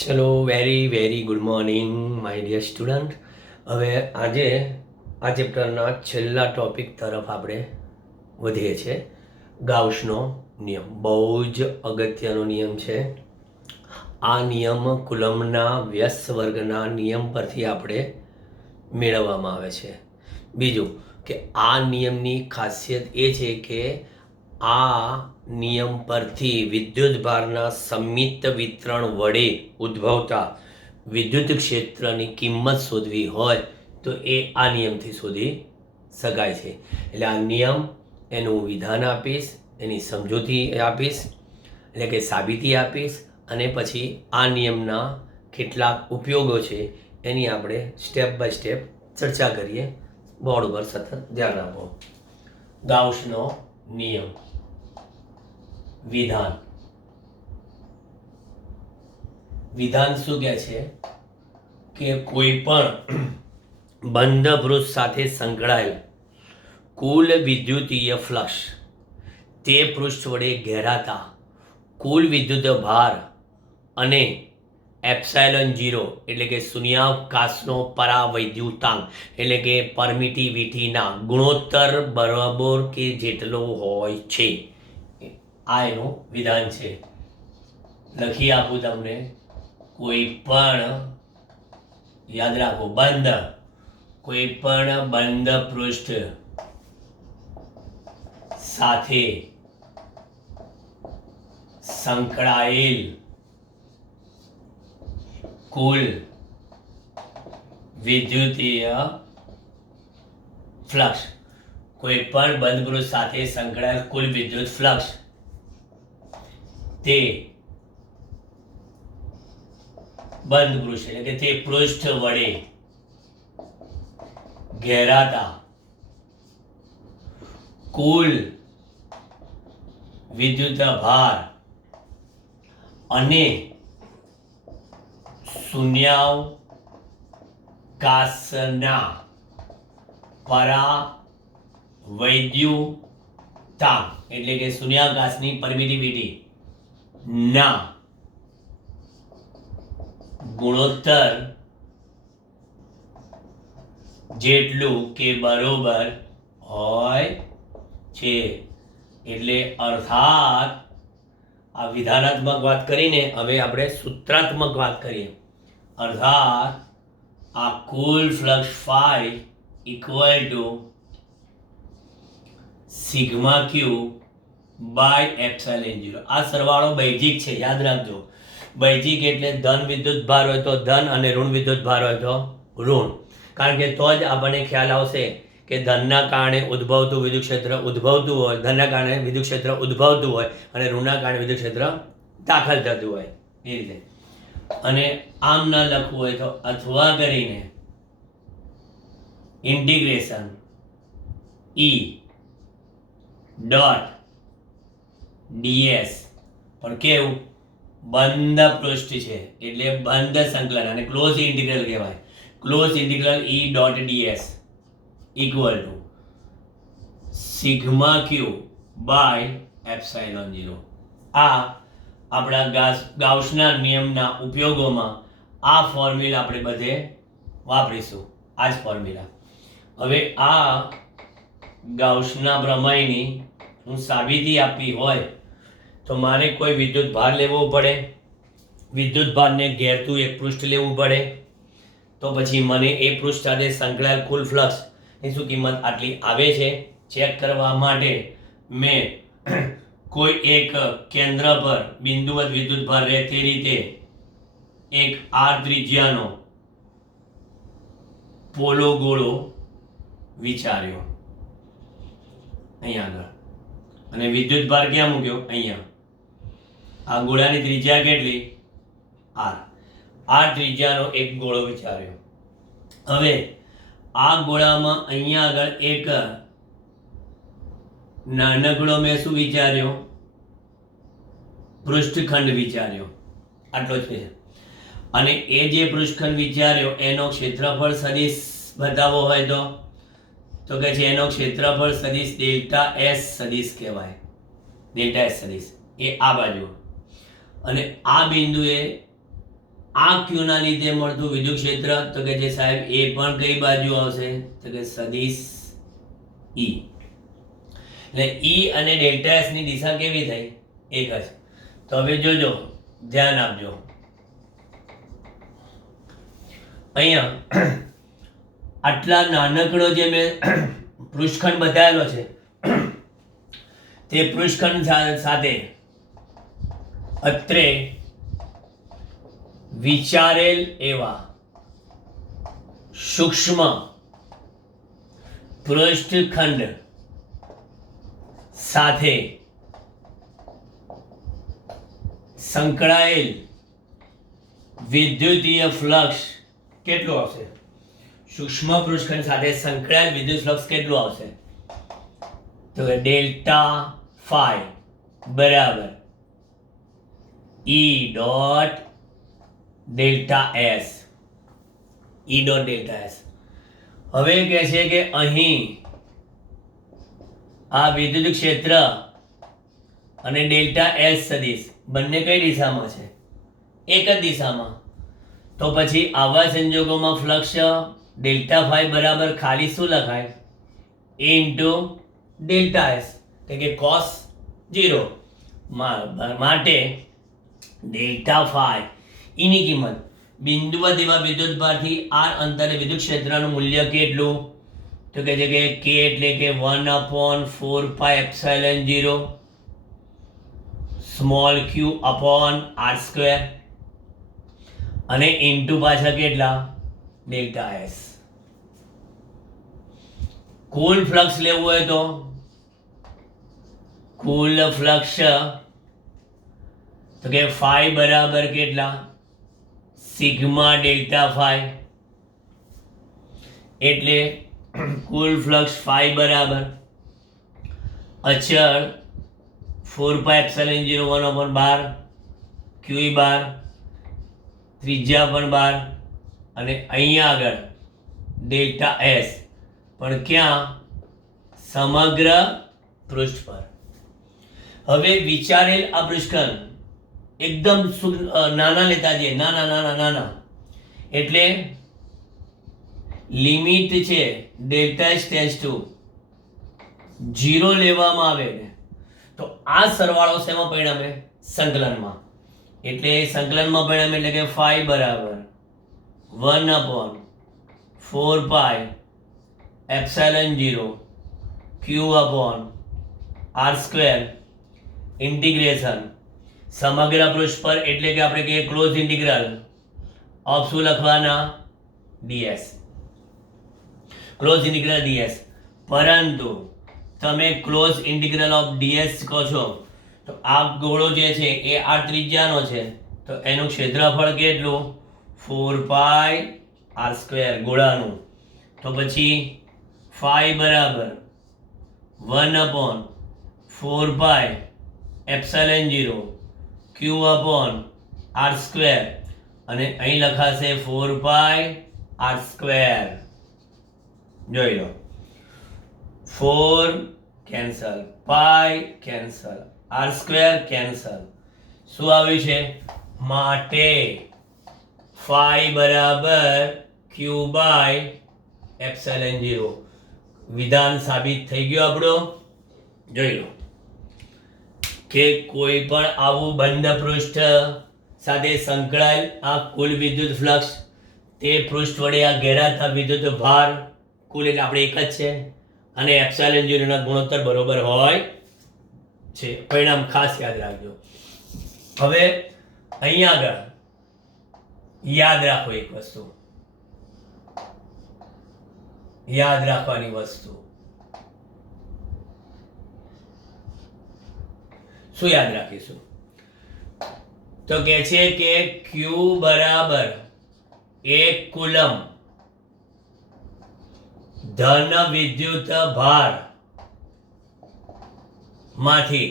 ચલો very very good morning my dear student. હવે આજે આ ચેપ્ટરના છેલ્લા ટોપિક તરફ આપણે વધીએ છીએ. ગાઉસનો નિયમ બહુ જ અગત્યનો નિયમ છે. આ નિયમ કુલમના વ્યસ્ત વર્ગના નિયમ પરથી આપણે મેળવવામાં આવે છે. બીજું કે આ નિયમની ખાસિયત એ છે કે આ નિયમ પરથી વિદ્યુતભારના સંમિત વિતરણ વડે ઉદ્ભવતા વિદ્યુત ક્ષેત્રની કિંમત શોધવી હોય તો એ આ નિયમથી શોધી શકાય છે. એટલે આ નિયમ એનું વિધાન આપીશ, એની સમજૂતી આપીશ, એટલે કે સાબિતી આપીશ, અને પછી આ નિયમના કેટલાક ઉપયોગો છે એની આપણે સ્ટેપ બાય સ્ટેપ ચર્ચા કરીએ. બોર્ડ ઉપર સતત ધ્યાન આપો. ગાઉસનો નિયમ. વિધાન. વિધાન શું કહે છે કે કોઈ પણ બંધ પૃષ્ઠ સાથે સંકળાયેલ કુલ વિદ્યુતીય ફ્લક્સ તે પૃષ્ઠ વડે ઘેરાતા કુલ વિદ્યુત ભાર અને એપ્સાયલોન 0 એટલે કે શૂન્યાવકાશનો પરાવૈદ્યુતાંક એટલે કે પરમિટિવિટીના ગુણોત્તર બરાબર કે જેટલો હોય છે. આ એનું વિધાન છે. લખી આપું તમને. કોઈ પણ યાદ રાખો, કોઈ પણ બંધ પૃષ્ઠ સાથે સંકળાયેલ કુલ વિદ્યુતીય ફ્લક્સ, કોઈ પણ બંધ પૃષ્ઠ સાથે સંકળાયેલ કુલ વિદ્યુત ફ્લક્સ તે બંધ પૃષ્ઠ એટલે કે તે પૃષ્ઠ વડે ઘેરાતા કુલ વિદ્યુત ભાર અને શૂન્યાવકાશના પરાવૈદ્યુતાંક એટલે કે શૂન્યાવકાશની પરમિટિવિટી ના ગુણોત્તર જેટલું કે બરોબર હોય છે. એટલે અર્થાત આ વિધાનાત્મક વાત કરીને હવે આપણે સૂત્રાત્મક વાત કરીએ. અર્થાત આ કુલ flux phi equal to sigma Q by epsilon 0. આ સરવાળો બૈજિક છે, યાદ રાખજો. બૈજિક એટલે ધન વિદ્યુત ભાર હોય તો ધન અને ઋણ વિદ્યુત ભાર હોય તો ઋણ. કારણ કે તો જ આપણને ખ્યાલ આવશે કે ધનના કારણે ઉદ્ભવતું વિદ્યુત ક્ષેત્ર ઉદ્ભવતું હોય, ધનના કારણે વિદ્યુત ક્ષેત્ર ઉદ્ભવતું હોય અને ઋણના કારણે વિદ્યુત ક્ષેત્ર દાખલ થતું હોય, એ રીતે. અને આમ ના લખવું હોય તો અથવા કરીને ઇન્ટિગ્રેશન ઈ ડોટ ડીએસ. પણ કેવું? બંધ પૃષ્ઠ છે એટલે બંધ સંકલન, અને ક્લોઝ ઇન્ટિગ્રલ કહેવાય. Close integral E dot DS equal to sigma Q by epsilon 0. આ આપણા ગાઉસના નિયમના ઉપયોગોમાં આ ફોર્મ્યુલા આપણે બધે વાપરીશું. આ જ ફોર્મ્યુલા. હવે આ ગાઉસના પ્રમેયની હું સાબિતી આપવી હોય તો મારે કોઈ વિદ્યુત ભાર લેવો પડે, વિદ્યુત ભારને ઘેરતું એક પૃષ્ઠ લેવું પડે, તો પછી મને એ પૃષ્ઠ સાથે સંકળાયેલ કુલ ફ્લક્સ ની શું કિંમત આટલી આવે છે ચેક કરવા માટે મેં કોઈ એક કેન્દ્ર પર બિંદુવત વિદ્યુત ભાર રહે તે રીતે એક આર ત્રિજ્યાનો પોલો ગોળો વિચાર્યો અહીંયા આગળ, અને વિદ્યુત ભાર ક્યાં મૂક્યો? અહીંયા. આ ગોળાની ત્રિજ્યા કેટલી? આર. આ ત્રિજ્યાનો એક ગોળો વિચાર્યો. હવે આ ગોળામાં અહીંયા આગળ એક નાનકડો મેં શું વિચાર્યો? પૃષ્ઠખંડ વિચાર્યો. આટલો જ છે. અને એ જે પૃષ્ઠખંડ વિચાર્યો એનો ક્ષેત્રફળ સદિશ બતાવવો હોય તો કે છે એનો ક્ષેત્રફળ સદિશ ડેલ્ટા એસ સદિશ કહેવાય. ડેલ્ટા એસ સદિશ એ આ બાજુ, અને આ બિંદુએ આ ક્યુના લીધે મળતું વિદ્યુત ક્ષેત્ર તો કે જે સાહેબ એ પણ કઈ બાજુ આવશે તો કે સદિશ ઈ. એટલે ઈ અને ડેલ્ટા એસ ની દિશા કેવી થઈ? એક જ. તો હવે જોજો, ધ્યાન આપજો. અહીંયા આટલા નાનકડો જે મેં પૃષ્ઠખંડ બતાવેલો છે તે પૃષ્ઠખંડ સાથે અત્રે વિચારેલ એવા સૂક્ષ્મ પૃષ્ઠખંડ સાથે સંકળાયેલ વિદ્યુતીય ફ્લક્સ કેટલું આવશે? સૂક્ષ્મ પૃષ્ઠખંડ સાથે સંકળાયેલ વિદ્યુત ફ્લક્સ કેટલું આવશે? તો ડેલ્ટા ફાઈ બરાબર ઈ ડોટ ડેલ્ટા એસ. ઈ ડોટ ડેલ્ટા એસ. હવે કહે છે કે અહીં આ વિદ્યુત ક્ષેત્ર અને ડેલ્ટા એસ સદિશ બંને કઈ દિશામાં છે? એક જ દિશામાં. તો પછી આવા સંજોગોમાં ફ્લક્સ ડેલ્ટા ફાઈ બરાબર ખાલી શું લખાય? એ ઇન્ટુ ડેલ્ટા એસ, એટલે કે કોસ 0. માટે ડેલ્ટા ફાઈ એની કિંમત બિંદુવત એવા વિદ્યુત ભારથી આર અંતરે વિદ્યુત ક્ષેત્રનું મૂલ્ય કેટલું? તો કે છે કે કે એટલે કે 1/4πε0 સ્મોલ ક્યુ અપોન આર સ્ક્વેર અને ઇન્ટુ પાછા કેટલા? Delta S. કુલ ફ્લક્સ લેવું હોય તો કુલ ફ્લક્સ તો કે ફાઈ બરાબર કેટલા? Sigma delta phi. એટલે કુલ ફ્લક્સ ફાઈ બરાબર અચળ 4πε0 1/12 ક્યુ બાર, ત્રિજ્યા પણ 12 અને અહીંયા આગળ ડેલ્ટા એસ પણ ક્યાં? સમગ્ર પૃષ્ઠ પર. હવે વિચારેલ આ પૃષ્ઠખંડ એકદમ નાના લેતા જઈએ, નાના. એટલે લિમિટ છે ડેલ્ટા એસ ટેન્ડ્સ ટુ 0 લેવામાં આવે ને તો આ સરવાળો શેમાં પરિણમે? સંકલનમાં. એટલે સંકલનમાં પરિણમે એટલે કે ફાઈ બરાબર 1/4πε0 ક્યુ અપોન આર સ્ક્વેર ઇન્ટિગ્રેશન સમગ્ર પૃષ્ઠ પર, એટલે કે આપણે કહીએ ક્લોઝ ઇન્ટિગ્રલ ઓફ શું લખવાના? ડીએસ. Close integral DS. પરંતુ તમે ક્લોઝ ઇન્ટિગ્રલ ઓફ ડીએસ કહો છો તો આ ગોળો જે છે એ આ ત્રિજ્યાનો છે તો એનું ક્ષેત્રફળ કેટલું? 4π આર સ્ક્વેર ગોળાનું. તો પછી ફાઈ બરાબર 1/4πε0 ક્યુ અપોન આર સ્ક્વેર અને અહીં લખાશે 4π આર સ્ક્વેર. જોઈ લો, 4 cancel, pi cancel, R square cancel. શું આવ્યું છે? માટે ફાઈ બરાબર ક્યુ બાય ε0. વિધાન સાબિત થઈ ગયું આપણો. જોઈ લો કે કોઈ પણ આવું બંધ પૃષ્ઠ સાથે સંકળાયેલ આ કુલ વિદ્યુત ફ્લક્સ તે પૃષ્ઠ વડે આ ઘેરાતા વિદ્યુત ભાર કુલ એટલે આપણે એક જ છે અને ε0 ના ગુણોત્તર બરોબર હોય છે. પરિણામ ખાસ યાદ રાખજો. હવે અહીંયા આગળ યાદ રાખો એક વસ્તુ, યાદ રાખવાની વસ્તુ. શું યાદ રાખીશું? તો કહે છે કે ક્યુ બરાબર 1 કુલમ ધન વિદ્યુત ભાર માંથી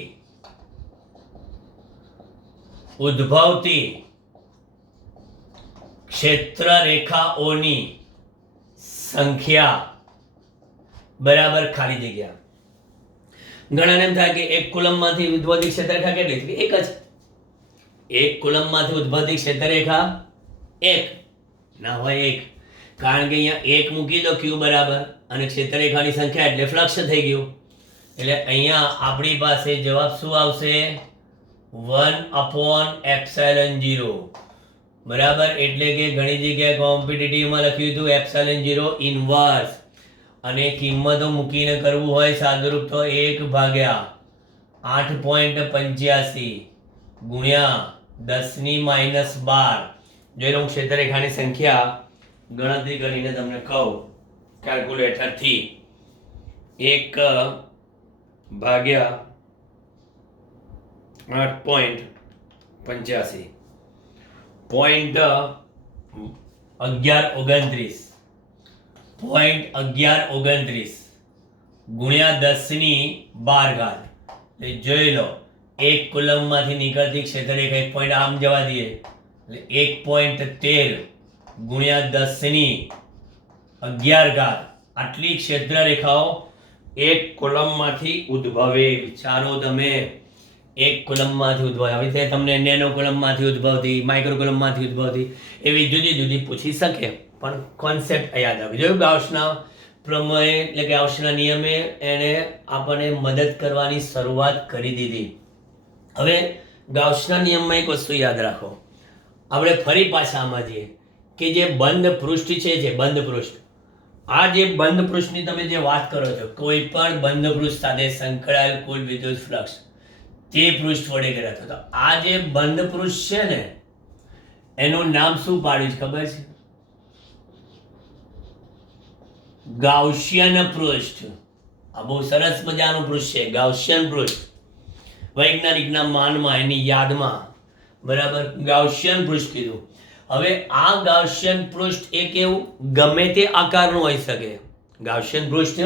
ઉદ્ભવતી ક્ષેત્ર રેખાઓની સંખ્યા બરાબર ખાલી જગ્યા. ઘણાને એમ થાય કે 1 કુલમમાંથી ઉદ્ભવતી ક્ષેત્રરેખા કેટલી? એક જ. 1 કુલમમાંથી ઉદ્ભવતી ક્ષેત્રરેખા એક ના હોય એક, કારણ કે અહીંયા એક મૂકી દો ક્યુ બરાબર અને ક્ષેત્રરેખાની સંખ્યા એટલે ફ્લક્સ થઈ ગયું. એટલે અહીંયા આપણી પાસે જવાબ શું આવશે? 1/ε0 બરાબર. એટલે કે ઘણી જગ્યાએ કોમ્પિટિટિવમાં લખ્યું હતું ε0 ઇન્વર્સ, અને કિંમતો મૂકીને કરવું હોય સાદુરૂપ તો 1/8.85 ગુણ્યા 10⁻12. જોઈ લો, હું ક્ષેત્રરેખાની સંખ્યા ગણતરી કરીને તમને કહું કેલ્ક્યુલેટરથી. 1/8.85 .1129 ગુણ્યા 10⁻12. જોઈ લો, એક કુલમમાંથી નીકળતી ક્ષેત્રરેખા 1 પોઈન્ટ આમ જવા દઈએ એટલે 1.13 ગુણ્યા 10⁻11 આટલી ક્ષેત્રરેખાઓ એક કુલમમાંથી ઉદ્ભવે. વિચારો તમે, એક કુલમમાંથી ઉદ્ભવે. આવી રીતે તમને નેનો કુલમમાંથી ઉદ્ભવતી, માઇક્રો કુલમમાંથી ઉદ્ભવતી, એવી જુદી જુદી પૂછી શકે, પણ કોન્સેપ્ટ યાદ રાખજો. જોયું, ગાઉસના પ્રમેય એટલે કે ગાઉસના નિયમે એને આપણને મદદ કરવાની શરૂઆત કરી દીધી. હવે ગાઉસના નિયમમાં એક વસ્તુ યાદ રાખો, આપણે ફરી પાછા આમાં જઈએ કે જે બંધ પૃષ્ઠ છે, જે બંધ પૃષ્ઠ, આ જે બંધ પૃષ્ઠની તમે જે વાત કરો છો, કોઈ પણ બંધ પૃષ્ઠ સાથે સંકળાયેલ કુલ વિદ્યુત ફ્લક્સ તે પૃષ્ઠ વડે કરાતો. તો આ જે બંધ પૃષ્ઠ છે ને, એનું નામ શું પાડ્યું છે ખબર છે? ગાઉસિયન પૃષ્ઠ. આ બહુ સરસ મજાનું પૃષ્ઠ છે, ગાઉસિયન પૃષ્ઠ. વૈજ્ઞાનિકના માનમાં, એની યાદમાં, બરાબર, ગાઉસિયન પૃષ્ઠ કીધું. હવે આ ગાઉસિયન પૃષ્ઠ એક એવું ગમે તે આકારનું હોઈ શકે. ગાઉસિયન પૃષ્ઠ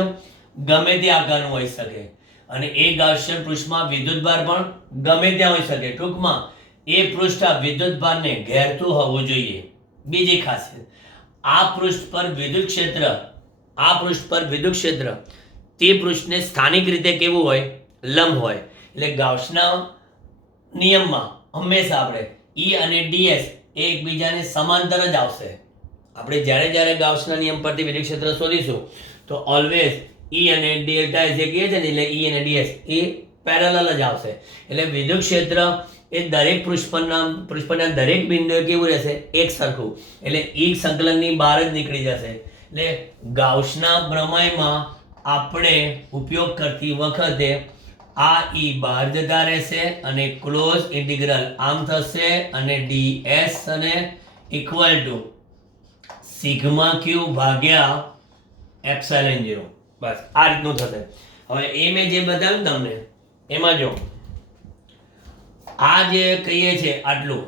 ગમે તે આકારનું હોઈ શકે, અને એ ગાઉસિયન પૃષ્ઠમાં વિદ્યુતભાર પણ ગમે ત્યાં હોઈ શકે. ટૂંકમાં એ પૃષ્ઠ આ વિદ્યુતભારને ઘેરતું હોવું જોઈએ. બીજી ખાસિયત, આ પૃષ્ઠ પર વિદ્યુત ક્ષેત્ર, આ પૃષ્ઠ પર વિદ્યુત ક્ષેત્ર તે પૃષ્ઠને સ્થાનિક રીતે કેવું હોય? લંબ હોય. એટલે ગાઉસના નિયમમાં હંમેશા આપણે E અને ds એ એકબીજાને સમાંતર જ આવશે. આપણે જ્યારે જ્યારે ગાઉસના નિયમ પરથી વિદ્યુત ક્ષેત્ર શોધીશું તો ઓલવેઝ E અને ડેલ્ટા જે કહે છે ને, એટલે E અને ds એ પેરેલલ જ આવશે. એટલે વિદ્યુત ક્ષેત્ર એ દરેક પૃષ્ઠના દરેક બિંદુએ કેવું રહેશે? એક સરખું. એટલે E સંકલનની બહાર જ નીકળી જશે. એટલે ગાઉસના પ્રમેયમાં આપણે ઉપયોગ કરતી વખતે આ E બહાર જતા રહેશે અને ક્લોઝ ઇન્ટિગ્રલ આમ થશે, અને ds અને ઇક્વલ ટુ સિગ્મા ક્યુ ભાગ્યા ε0. બસ આ રીતનું થશે. હવે એ મેં જે બતાવ્યું તમને એમાં જો આ જે કહીએ છે આટલું,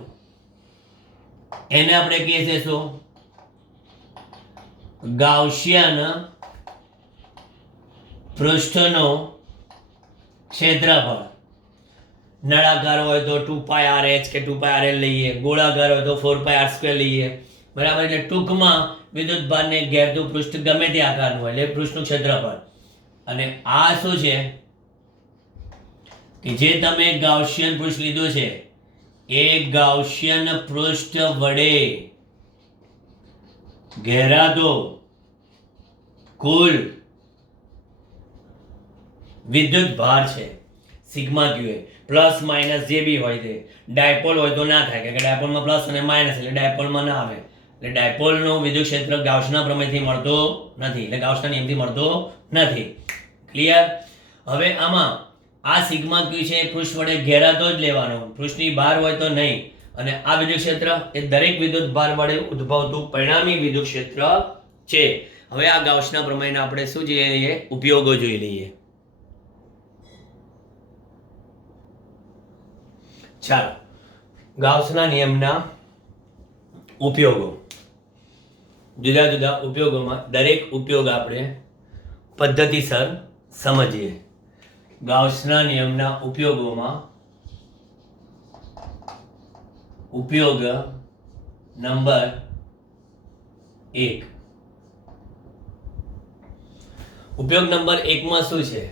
એને આપણે કહીએ છીએ શું? ગાઉસિયન પૃષ્ઠનો ક્ષેત્રફળ. નળાકાર હોય તો 2πrh કે 2πrl લઈએ, ગોળાકાર હોય તો 4πr² લઈએ, બરાબર. એટલે ટૂંકમાં વિદ્યુતભારને ઘેરતું પૃષ્ઠ ગમે તે આકારનું હોય એટલે પૃષ્ઠનું ક્ષેત્રફળ. અને આ શું છે કે જે તમે ગાઉસિયન પૃષ્ઠ લીધું છે એ ગાઉસિયન પૃષ્ઠ વડે ઘેરાતો કુલ વિદ્યુત ભાર છે સિગ્મા ક્યુ. એ પ્લસ માઇનસ જે બી હોય તે. ડાયપોલ હોય તો ના થાય, કારણ કે ડાયપોલમાં પ્લસ અને માઇનસ એટલે ડાયપોલમાં ના આવે. એટલે ડાયપોલનો વિદ્યુત ક્ષેત્ર ગાઉસના પ્રમેયથી મળતો નથી, એટલે ગાઉસના નિયમથી મળતો નથી. ક્લિયર? હવે આમાં આ સિગ્મા ક્યુ છે એ પૃષ્ઠ વડે ઘેરાતો જ લેવાનો, પૃષ્ઠની બહાર હોય તો નહીં. અને આ વિદ્યુત ક્ષેત્ર એ દરેક વિદ્યુત ભાર વડે ઉદ્ભવતું પરિણામી વિદ્યુત ક્ષેત્ર છે. હવે આ ગાઉસના પ્રમેયના આપણે શું જોઈએ લઈએ? ઉપયોગો જોઈ લઈએ. ચાલો, ગાઉસના નિયમના ઉપયોગો. જુદા જુદા ઉપયોગોમાં દરેક ઉપયોગ આપણે પદ્ધતિસર સમજીએ. ગાઉસના નિયમના ઉપયોગોમાં ઉપયોગ નંબર 1. ઉપયોગ નંબર 1 માં શું છે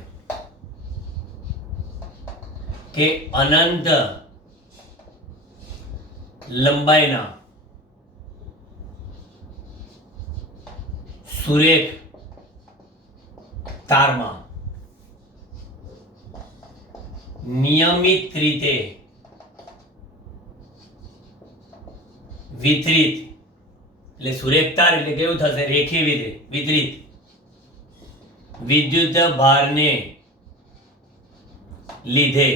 કે અનંત લંબાઈના સુરેખ તારમાં નિયમિત રીતે વિતરિત, એટલે સુરેખ તાર એટલે કેવું થશે? રેખીય વિતરિત વિદ્યુત ભારને લીધે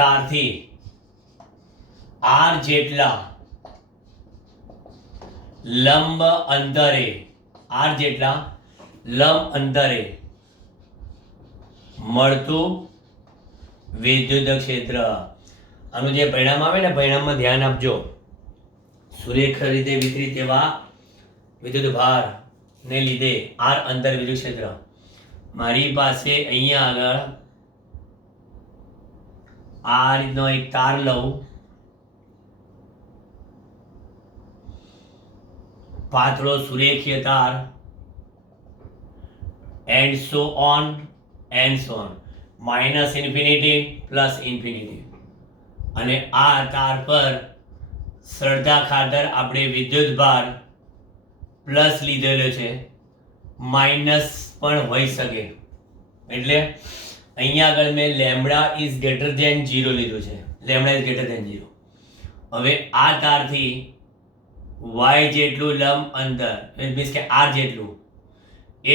તારથી આર જેટલા લંબ અંતરે મળતું વિદ્યુત ક્ષેત્ર. આનું જે પરિણામ આવે ને, પરિણામમાં ધ્યાન આપજો. સુરેખ રીતે વિતરિત એવા વિદ્યુત ભાર ને લીધે આર અંતર વિદ્યુત ક્ષેત્ર. મારી પાસે અહીંયા આગળ આ રીતનો એક તાર લઉં, પાતળો સુરેખીય તાર, and so on minus infinity plus infinity. અને આ તાર પર સરળતા ખાતર આપણે વિદ્યુત ભાર પ્લસ લીધેલો છે, માઇનસ પણ હોઈ શકે. એટલે અહીંયા આગળ મેં લેમ્બડા ઇઝ ગ્રેટર ધેન 0 લીધું છે. Lambda is greater than 0. હવે આ તારથી y જેટલું લંબ અંતર, મીન્સ કે r જેટલું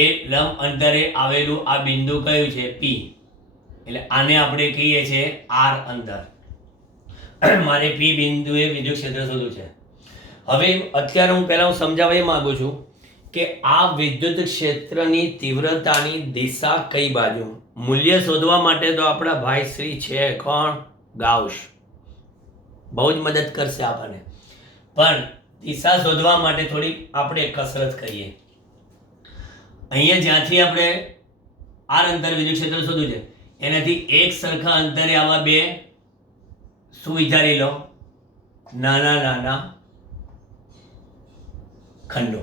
એ લંબ અંતરે આવેલું આ બિંદુ કયું છે? P. એટલે આને આપણે કહીએ છીએ r અંતર. મારે P બિંદુએ વિદ્યુત ક્ષેત્ર શોધવું છે. હવે અત્યારે હું સમજાવવા એ માંગુ છું કે આ વિદ્યુત ક્ષેત્રની તીવ્રતાની દિશા કઈ બાજુ? મૂલ્ય શોધવા માટે તો આપણા ભાઈ શ્રી છે, કોણ? ગાઉસ. બહુ જ મદદ કરશે આપણને. પણ દિશા શોધવા માટે થોડી આપણે કસરત કરીએ. અહીંયા જ્યાંથી આપણે આર અંતર વિદ્યુત ક્ષેત્ર શોધવું છે, એનાથી એક સરખા અંતરે આવા બે શું વિચારી લો? નાના ખંડો,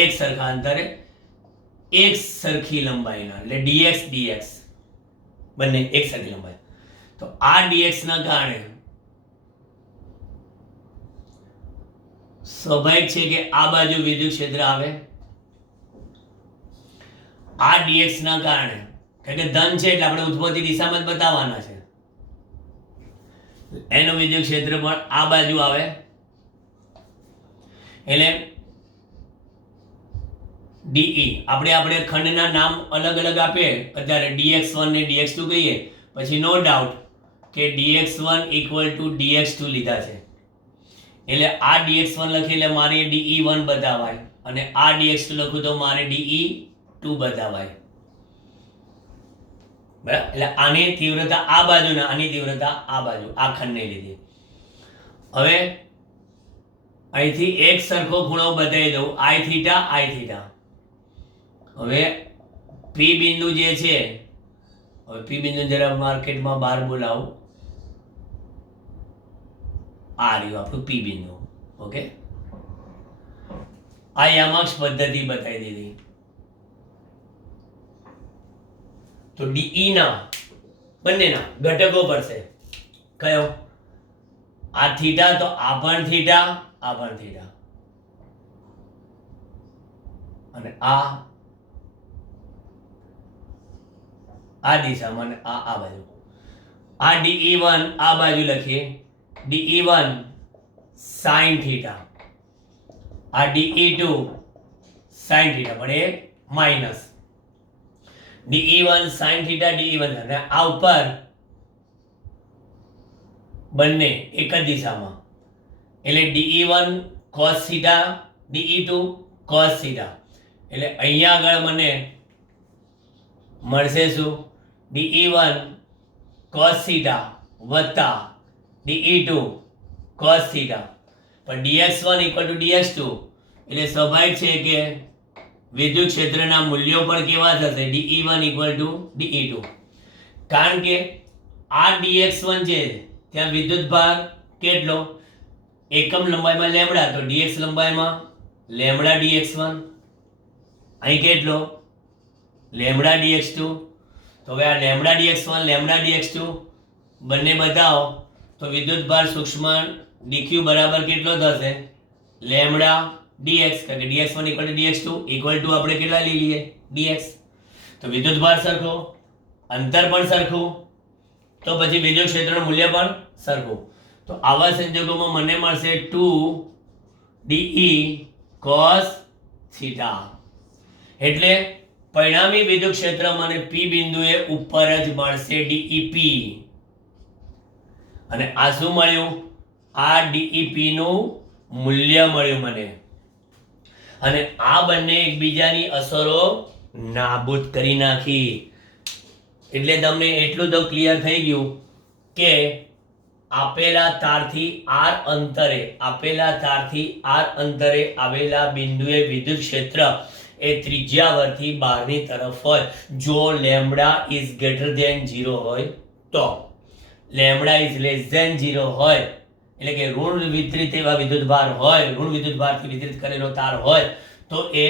એક સરખા અંતરે એક સરખી લંબાઈના, એટલે dx બંને એક સરખી લંબાઈ. તો આ dx ના કારણે સ્વાભાવિક છે કે આ બાજુ વિદ્યુત ક્ષેત્ર આવે. આ dx ના કારણે, કારણ કે ધન છે એટલે આપણે ઉત્પત્તિ દિશામાં જ બતાવવાના છે, એનું વિદ્યુત ક્ષેત્ર પણ આ બાજુ આવે. એટલે DE આપણે ખંડના નામ અલગ અલગ આપીએ. અત્યારે dx1 ને dx2 કહીએ, પછી નો ડાઉટ કે dx1 ઇક્વલ ટુ dx2 લીધા છે. એટલે આ dx1 લખી એટલે મારે DE1 બતાવાય, અને આ dx2 લખું તો મારે DE2 બતાવાય. બરાબર? એટલે આની તીવ્રતા આ બાજુ ને આની તીવ્રતા આ બાજુ, આ ખંડને લીધે. હવે અહીંથી એક સરખો ખૂણો બતાવી દઉં, I θ. હવે P બિંદુ જે છે, હવે P બિંદુ જરા માર્કેટમાં બહાર બોલાવું. આ રહ્યું આપણું P બિંદુ. ઓકે, આ યામાક્ષ પદ્ધતિ બતાવી દીધી. તો DE ના બંનેના ઘટકો પડશે. કયો? આ થીટા, તો આ પણ થીટા, આ પણ થીટા, અને આ દિશામાં, અને આ બાજુ. આ DE1 આ બાજુ લખીએ, DE1 sin થીટા, આ DE2 sin થીટા, પણ એ minus. DE1 sin theta, DE1, અને આ ઉપર બંને એક જ દિશામાં, એટલે DE1 cos theta, DE2 cos theta. એટલે અહીંયા આગળ મને મળશે શું? DE1 cos થીટા વત્તા DE2 cos થીટા. પણ dx1 ઇક્વલ ટુ dx2, એટલે સ્વાભાવિક છે કે વિદ્યુત ક્ષેત્રના મૂલ્યો પણ કેવા થશે? DE1 equal to DE2. કારણ કે આ dx1 છે, ત્યાં વિદ્યુત ભાર કેટલો? એકમ લંબાઈમાં લેમ્બડા, તો dx લંબાઈમાં લેમ્બડા dx1. અહીં કેટલો? Lambda dx2. તો હવે આ લેમ્બડા dx1 લેમ્બડા dx2 બંને બતાવો તો વિદ્યુત ભાર સૂક્ષ્મ dq બરાબર કેટલો થશે? લેમ્બડા dx, કારણ કે dx1 = dx2 = આપણે કેટલા લઈ લઈએ dx. તો વિદ્યુતભાર સરખો, અંતર પણ સરખું, તો પછી વિદ્યુત ક્ષેત્રનું મૂલ્ય પણ સરખું. તો આવા સંજોગોમાં મને મળશે 2 de cos θ. એટલે પરિણામી વિદ્યુત ક્ષેત્ર મને p બિંદુએ ઉપર જ મળશે dep. અને આ શું મળ્યું? આ dep નું મૂલ્ય મળ્યું મને. અને આ બંને એકબીજાની અસરો નાબૂદ કરી નાખી. એટલે તમને એટલું તો ક્લિયર થઈ ગયું કે આપેલા તારથી r અંતરે આવેલા બિંદુએ વિદ્યુત ક્ષેત્ર એ ત્રિજ્યાવર્તી બહારની તરફ હોય જો લેમ્બડા ઇઝ ગ્રેટર ધેન 0 હોય તો. લેમ્બડા ઇઝ લેસ ધેન 0 હોય એટલે કે ઋણ વિતરિત એવા વિદ્યુતભાર હોય, ઋણ વિદ્યુતભારથી વિતરિત કરેલો તાર હોય તો એ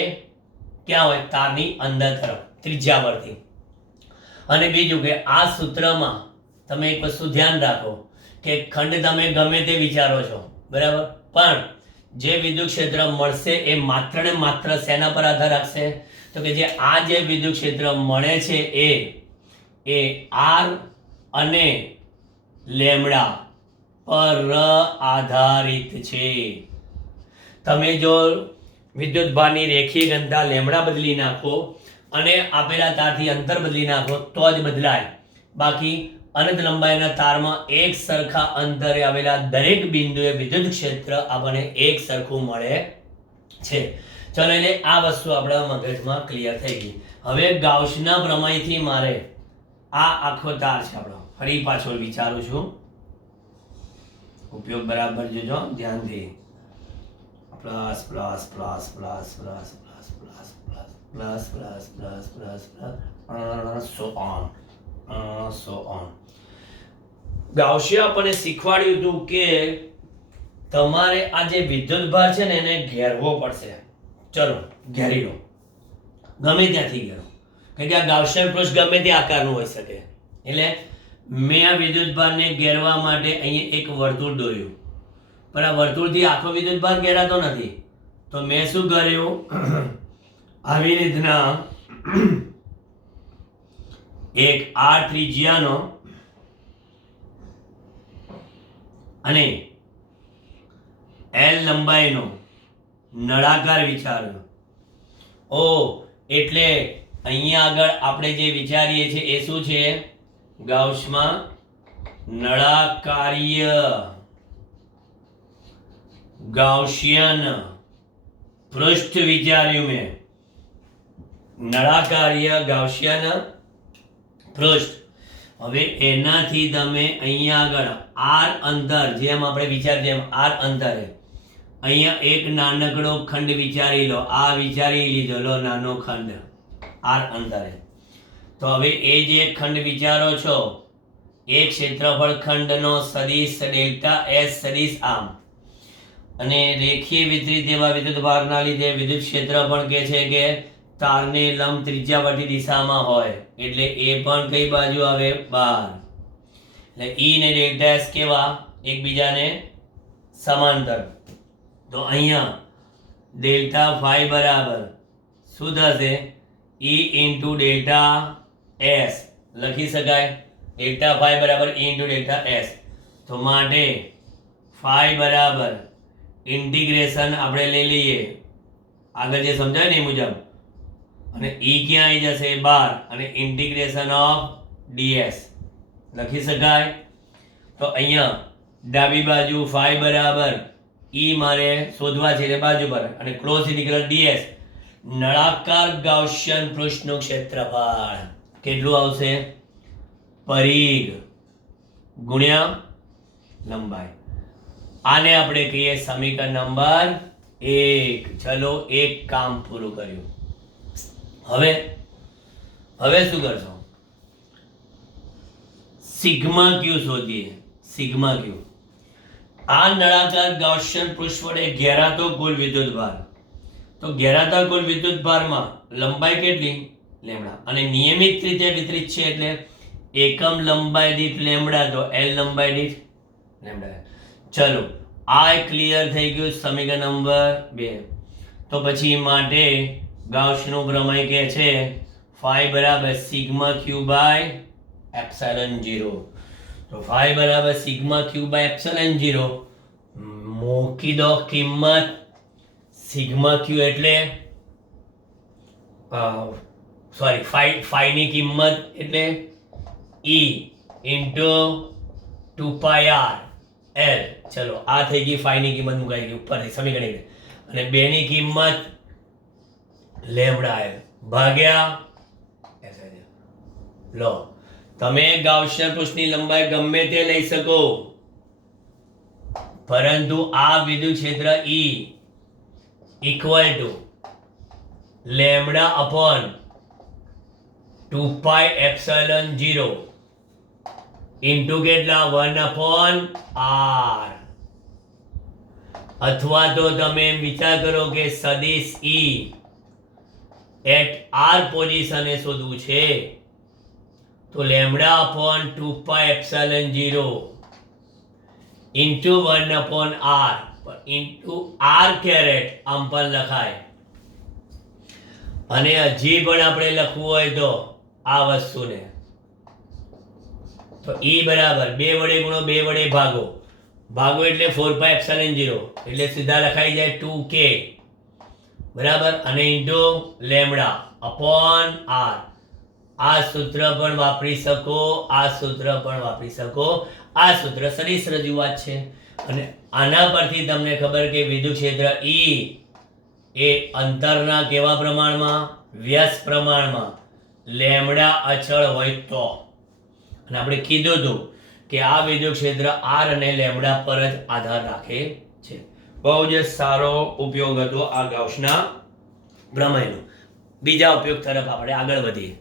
ક્યાં હોય? તારની અંદર તરફ, ત્રિજ્યાવર્તી. અને બીજું કે આ સૂત્રમાં તમે એક વસ્તુ ધ્યાન રાખો કે ખંડ તમે ગમે તે વિચારો છો, બરાબર, પણ જે વિદ્યુત ક્ષેત્ર મળશે એ માત્ર ને માત્ર શેના પર આધાર રાખશે? તો કે જે આ જે વિદ્યુત ક્ષેત્ર મળે છે એ r અને લેમ્બડા પર આધારિત છે. તમે જો વિદ્યુતભારની રેખીય ઘનતા લેમ્બડા બદલી નાખો અને આપેલા તારથી અંતર બદલી નાખો તો જ બદલાય. બાકી અનંત લંબાઈના તારમાં એક સરખા અંતરે આવેલા દરેક બિંદુએ વિદ્યુત ક્ષેત્ર આપણને એક સરખું મળે છે. ચલો એટલે આ વસ્તુ આપણા મગજમાં ક્લિયર થઈ ગઈ. હવે ગાઉસના પ્રમેયથી મારે આ આખો તાર છે આપણો, ફરી પાછો વિચારું છું, ઉપયોગ બરાબર જોજો ધ્યાનથી. Plus plus plus plus plus plus plus plus plus plus plus plus so on. ગાઉસે આપણને શીખવાડ્યું હતું કે તમારે આ જે વિદ્યુતભાર છે ને એને ઘેરવો પડશે. ચલો ઘેરી લો, ગમે ત્યાંથી ઘેરો, કારણ કે આ ગાઉસિયન પૃષ્ઠ ગમે તે આકારનું હોઈ શકે. એટલે મેં આ વિદ્યુતભારને ઘેરવા માટે અહીંયા એક વર્તુળ દોર્યું, પણ આ વર્તુળથી આખો વિદ્યુતભાર ઘેરાતો નથી. તો મેં શું કર્યું? આવી રીતના એક r ત્રિજ્યાનો અને l લંબાઈનો નળાકાર વિચાર્યો. એટલે અહીંયા આગળ આપણે જે વિચારીએ છીએ એ શું છે? ગાઉસમાં નળાકારીય ગાઉસિયન પૃષ્ઠ વિચાર્યું મેં. નળાકારીય ગાઉસિયન પૃષ્ઠ. હવે એનાથી તમે અહીંયા આગળ r અંતર, જેમ આપણે વિચારીએ એમ r અંતરે અહીંયા એક નાનકડો ખંડ વિચારી લો. આ વિચારી લીધો, લો નાનો ખંડ r અંતરે. તો હવે એ જે ખંડ વિચારો છો એ ક્ષેત્રફળ ખંડનો સદિશ ડેલ્ટા s સદિશ આમ, અને રેખીય વિતરિત એવા વિદ્યુતભારના લીધે વિદ્યુત ક્ષેત્ર પણ કહે છે કે તારને લંબ ત્રિજ્યાવર્તી દિશામાં હોય એટલે એ પણ કઈ બાજુ આવે? બહાર. એટલે E ને ડેલ્ટા s કેવા? એકબીજાને સમાંતર. તો અહીંયા ડેલ્ટા ફાઈ બરાબર શું થશે? E ઇન્ટુ ડેલ્ટા s લખી શકાય. ડેલ્ટા ફાઈ બરાબર E ઇન્ટુ ડેલ્ટા s. તો માટે ફાઈ બરાબર ઇન્ટિગ્રેશન આપણે લઈ લઈએ આગળ જે સમજાય ને એ મુજબ, અને E ક્યાં આવી જશે? બહાર, અને ઇન્ટિગ્રેશન ઓફ ds લખી શકાય. તો અહીંયા ડાબી બાજુ ફાઈ બરાબર E મારે શોધવા છે એટલે બાજુ પર, અને ક્લોઝ ઇન્ટિગ્રલ ds. નળાકાર ગાઉસિયન પૃષ્ઠનું ક્ષેત્રફળ કેટલું આવશે? પરિઘ ગુણ્યા લંબાઈ. આને આપણે કહીએ સમીકરણ નંબર 1. ચલો એક કામ પૂરું કર્યું. હવે શું કરશો? સિગ્મા ક્યુ શોધીએ. સિગ્મા ક્યુ આ નળાકાર ગાઉસિયન પૃષ્ઠ વડે ઘેરાતો કુલ વિદ્યુતભાર. તો ઘેરાતા કુલ વિદ્યુતભારમાં લંબાઈ કેટલી? લેમ્બડા. અને નિયમિત રીતે વિતરિત છે એટલે એકમ લંબાઈ દીઠ લેમ્બડા, તો l લંબાઈ દીઠ લેમ્બડા. ચલો આ ક્લિયર થઈ ગયું સમીકરણ નંબર 2. તો પછી માટે ગાઉસનું પ્રમેય કહે છે phi બરાબર સિગ્મા ક્યુ બાય એપ્સિલોન 0. તો phi બરાબર સિગ્મા ક્યુ બાય એપ્સિલોન 0 મૂકી દો કિંમત સિગ્મા ક્યુ એટલે સોરી phi ની કિંમત એટલે e ઇન્ટુ 2 પાઈ r l. ચલો આ થઈ ગઈ phi ની કિંમત મુકાઈ ગઈ ઉપર સમીકરણ અને 2 ની કિંમત લેમ્બડા l ભાગ્યા લો. તમે ગાઉસિયન પૃષ્ઠની લંબાઈ ગમે તે લઈ શકો, પરંતુ આ વિદ્યુત ક્ષેત્ર E equal to lambda upon 2 pi epsilon 0 into કેટલા 1 અપોન r. અથવા તો તમે વિચાર કરો કે સદિશ E એટ r પોઝિશને શોધવું છે તો lambda upon 2 pi epsilon 0 into 1 upon r into r caret આમ પણ લખાય. અને હજી પણ આપણે લખવું હોય તો આ વસ્તુને તો E બરાબર 2 વડે ગુણો 2 વડે ભાગો એટલે 4 પાઈ એપ્સિલોન 0 એટલે સીધા લખાઈ જાય 2k બરાબર અને ઇન્ટુ લેમ્બડા અપોન r. આ સૂત્ર પણ વાપરી શકો, આ સૂત્ર પણ વાપરી શકો. આ સૂત્ર સદિશ રજૂઆત છે અને આના પરથી તમને ખબર કે વિદ્યુત ક્ષેત્ર E એ અંતરના કેવા પ્રમાણમાં વ્યસ્ત પ્રમાણમાં લેમ્બડા અચળ હોય તો. અને આપણે કીધું હતું કે આ વિદ્યુત ક્ષેત્ર r અને લેમ્બડા પર જ આધાર રાખે છે. બહુ જ સારો ઉપયોગ હતો આ ગાઉસના પ્રમેયનો. બીજા ઉપયોગ તરફ આપણે આગળ વધીએ.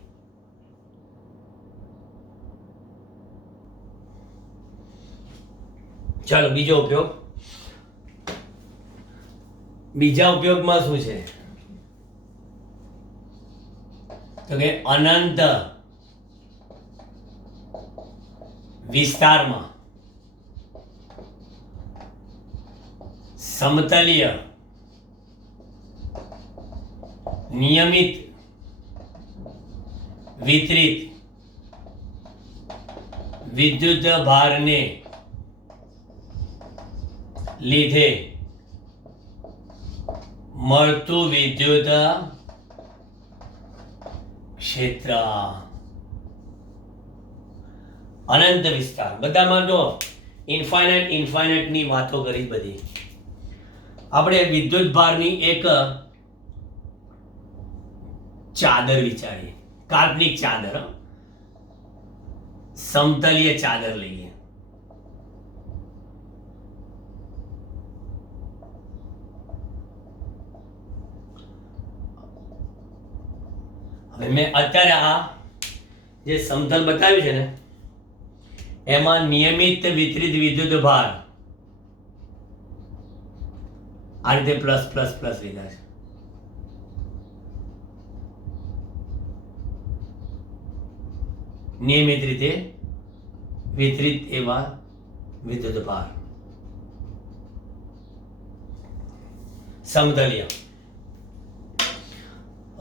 ચાલો બીજો ઉપયોગ. બીજા ઉપયોગમાં શું છે તો કે અનંત વિસ્તારમાં સમતલીય નિયમિત વિતરિત વિદ્યુત ભારને લીધે મળતું વિદ્યુત ક્ષેત્ર. અનંત વિસ્તાર બધામાં તો ઇન્ફાઇનાઇટ ની વાતો કરી બધી. આપણે વિદ્યુત ભારની એક ચાદર વિચારીએ, કાલ્પનિક ચાદર, સમતલીય ચાદર લઈએ. હવે મેં અત્યારે આ જે સમતલ બતાવ્યું છે ને એમાં નિયમિત વિતરિત વિદ્યુત ભાર આ રીતે પ્લસ પ્લસ પ્લસ લીધા છે. નિયમિત રીતે વિતરિત એવા વિદ્યુત ભાર સમતલીય.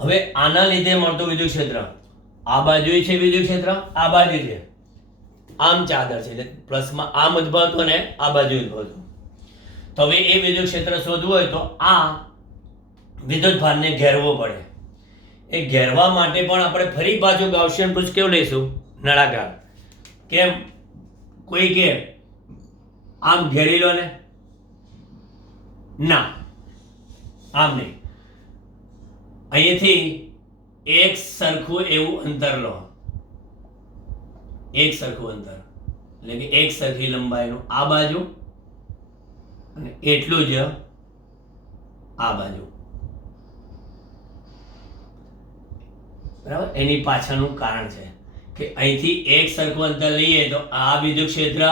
હવે આના લીધે મળતું વિદ્યુત ક્ષેત્ર આ બાજુ છે, વિદ્યુત ક્ષેત્ર આ બાજુ છે, આમ ચાદર છે એટલે પ્લસમાં આમ ઉદ્ભવતું ને આ બાજુ ઉદ્ભવતું. તો હવે એ વિદ્યુત ક્ષેત્ર શોધવું હોય તો આ વિદ્યુત ભારને ઘેરવો પડે. એ ઘેરવા માટે પણ આપણે ફરી પાછું ગાઉસિયન પૃષ્ઠ કેવું લઈશું? નળાકાર. કેમ? કોઈ કે આમ ઘેરી લો ને, ના આમ નહીં. અહીંથી એક સરખું એવું અંતર લો, એક સરખું અંતર એટલે કે એક સરખી લંબાઈનું આ બાજુ અને એટલું જ આ બાજુ. બરાબર? એની પાછળનું કારણ છે કે અહીંથી એક સરખું અંતર લઈએ તો આ વિદ્યુત ક્ષેત્ર,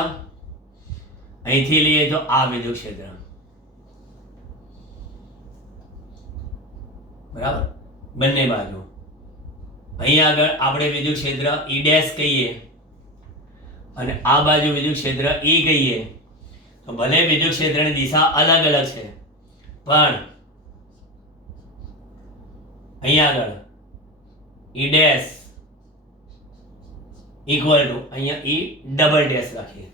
અહીંથી લઈએ તો આ વિદ્યુત ક્ષેત્ર. બરાબર? બંને બાજુ. અહીં આગળ આપણે વિદ્યુત ક્ષેત્ર E ડેશ કહીએ અને આ બાજુ વિદ્યુત ક્ષેત્ર E કહીએ તો ભલે વિદ્યુત ક્ષેત્રની દિશા અલગ અલગ છે પણ અહીંયા આગળ ઈ ડેશ ઇક્વલ ટુ અહીંયા ઈ ડબલ ડેશ રાખીએ.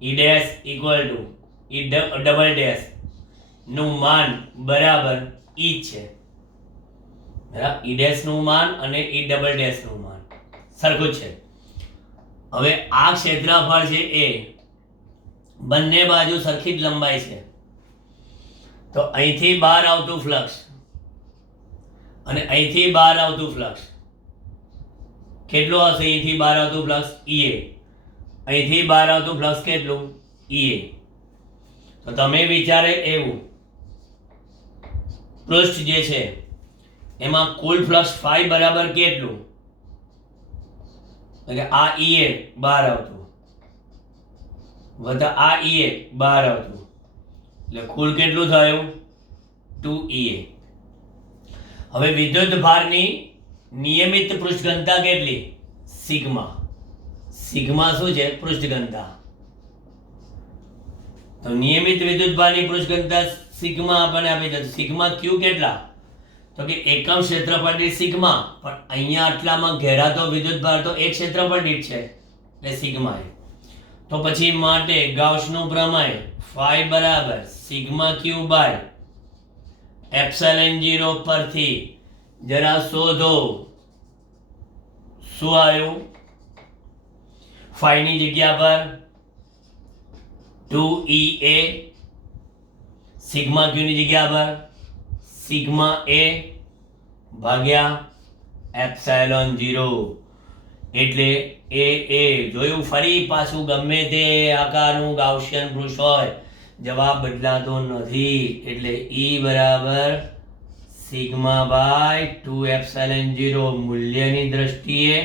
ઈ dash equal to E double dash નું માન બરાબર ઈ છે. બરાબર, ઈ ડેશ નું માન અને ઈ ડબલ ડેશ નું માન સરખું છે. હવે આ ક્ષેત્રફળ છે એ બંને બાજુ સરખી જ લંબાઈ છે, તો અહીંથી બહાર આવતું ફ્લક્સ અને અહીંથી બહાર આવતું ફ્લક્સ કેટલું હશે? અહીંથી બહાર આવતું ફ્લક્સ ઈએ, અહીંથી બહાર આવતું ફ્લક્સ કેટલું? ઈએ. તો તમે વિચારે એવું પૃષ્ઠ જે છે એમાં કુલ ફ્લક્સ ફાઈ બરાબર કેટલું? એટલે આ ઈએ બહાર આવતું વત્તા આ ઈએ બહાર આવતું, એટલે કુલ કેટલું થયું? 2EA. હવે વિદ્યુત ભારની નિયમિત પૃષ્ઠ ઘનતા કેટલી? સિગ્મા. સિગ્મા શું છે? પૃષ્ઠ ઘનતા. તો નિયમિત વિદ્યુત ભારની પૃષ્ઠ ઘનતા સિગ્મા આપણને આપી દીધું. સિગ્મા ક્યુ કેટલા? તો કે એકમ ક્ષેત્રફળ દીઠ સિગ્મા, પણ અહીંયા આટલામાં ઘેરાતો વિદ્યુત ભાર તો એક ક્ષેત્રફળ દીઠ છે એટલે સિગ્મા. તો પછી માટે ગાઉસનું પ્રમેય ફાઈ બરાબર સિગ્મા ક્યુ બાય એપ્સિલોન 0 પરથી જરા શોધો શું આવ્યું? ફાઈ ની જગ્યા પર 2EA, સિગ્મા ક્યુ ની જગ્યા પર સિગ્મા A ભાગ્યા એપ્સિલોન 0. એટલે એ જોયું? ફરી પાછું ગમે તે આકારનું ગાઉસિયન પૃષ્ઠ હોય જવાબ બદલાતો નથી, એટલે E બરાબર સિગ્મા બાય 2 એપ્સિલોન 0 મૂલ્યની દ્રષ્ટિએ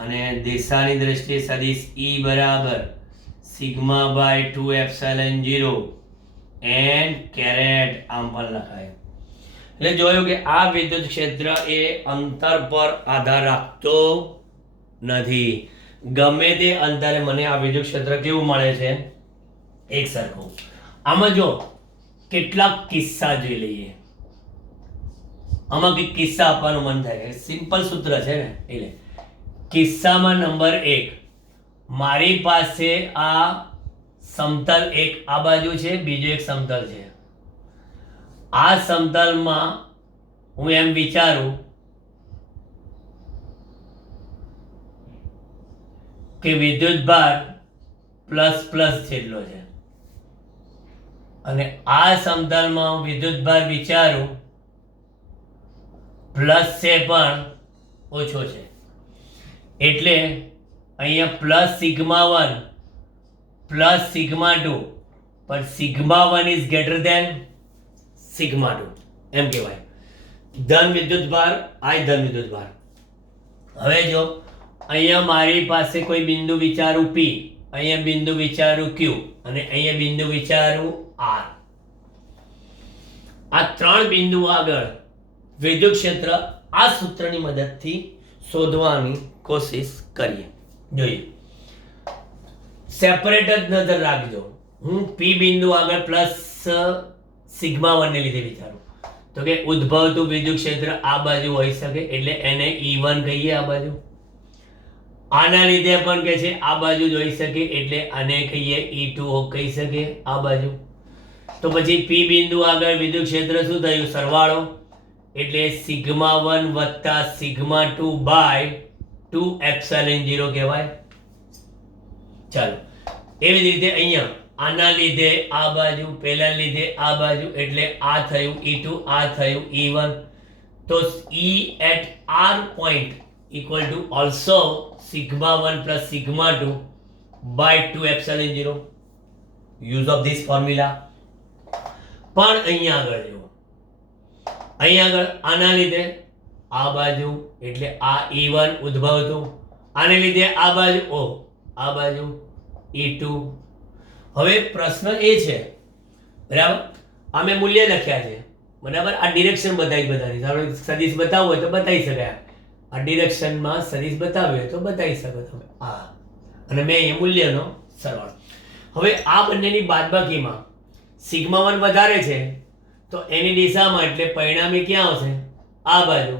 અને દિશાની દ્રષ્ટિએ સદિશ E બરાબર sigma by 2 epsilon 0 and caret આમ પણ લખાય. એટલે જોયું કે આ વિદ્યુત ક્ષેત્ર એ અંતર પર આધાર રાખતો નથી. ગમે તે અંતરે મને આ વિદ્યુત ક્ષેત્ર કેવું મળે છે? એક સરખું. આમાં જો કેટલાક કિસ્સા જોઈ લઈએ. આમાં કંઈક કિસ્સા આપવાનું મન થાય, સિમ્પલ સૂત્ર છે ને. એટલે કિસ્સામાં નંબર 1, મારી પાસે આ સમતલ એક આ બાજુ છે, બીજો એક સમતલ છે. આ સમતલમાં હું એમ વિચારું કે વિદ્યુત ભાર પ્લસ પ્લસ જેટલો છે, અને આ સમતલમાં વિદ્યુત ભાર વિચારું પ્લસ છે પણ ઓછો છે. એટલે અહીંયા પ્લસ સિગ્મા 1 પ્લસ સિગ્મા 2, પણ sigma 1 is greater than sigma 2 એમ કહેવાય. ધન વિદ્યુત ભાર, આ ધન વિદ્યુત ભાર. હવે જો અહીંયા મારી પાસે કોઈ બિંદુ વિચારું P, અહીંયા બિંદુ વિચારું Q અને અહીંયા બિંદુ વિચારું R. આ ત્રણ બિંદુ આગળ વિદ્યુત ક્ષેત્ર આ સૂત્રની મદદથી શોધવાની કોશિશ કરીએ. જોઈએ, સેપરેટ જ નજર રાખજો. હું P બિંદુ આગળ પ્લસ સિગ્મા 1 ને લીધે વિચારું તો કે ઉદ્ભવતું વિદ્યુત ક્ષેત્ર આ બાજુ હોઈ શકે, એટલે એને E1 કહીએ. આ બાજુ આના લીધે પણ કે છે આ બાજુ જ હોઈ શકે, એટલે આને કહીએ E2 કહી શકે આ બાજુ. તો પછી P બિંદુ આગળ વિદ્યુત ક્ષેત્ર શું થયું? સરવાળો, એટલે સિગ્મા 1 વત્તા સિગ્મા 2 બાય 2 એપ્સિલોન 0 કહેવાય. ચાલો, એવી જ રીતે અહીંયા આના લીધે આ બાજુ, પહેલા લીધે આ બાજુ, એટલે આ થયું E2, આ થયું E1. તો E at R point equal to also sigma 1 plus sigma 2 by 2 epsilon 0. Use of this formula. પણ અહીંયા આગળ જુઓ, અહીંયા આગળ આના લીધે આ બાજુ, એટલે આ E1 ઉદ્ભવતું, આને લીધે આ બાજુ આ બાજુ E2. હવે પ્રશ્ન એ છે, બરાબર, આ મેં મૂલ્ય લખ્યા છે, બરાબર. આ ડિરેક્શન બતાવી બધાની, આપણે સદિશ બતાવવું હોય તો બતાવી શકાય. આ ડિરેક્શનમાં સદિશ બતાવ્યું હોય તો બતાવી શકો તમે. આ અને મેં અહીંયા મૂલ્યનો સરવાળો. હવે આ બંનેની બાદબાકીમાં સિગ્મા 1 વધારે છે તો એની દિશામાં, એટલે પરિણામી ક્યાં આવશે? આ બાજુ,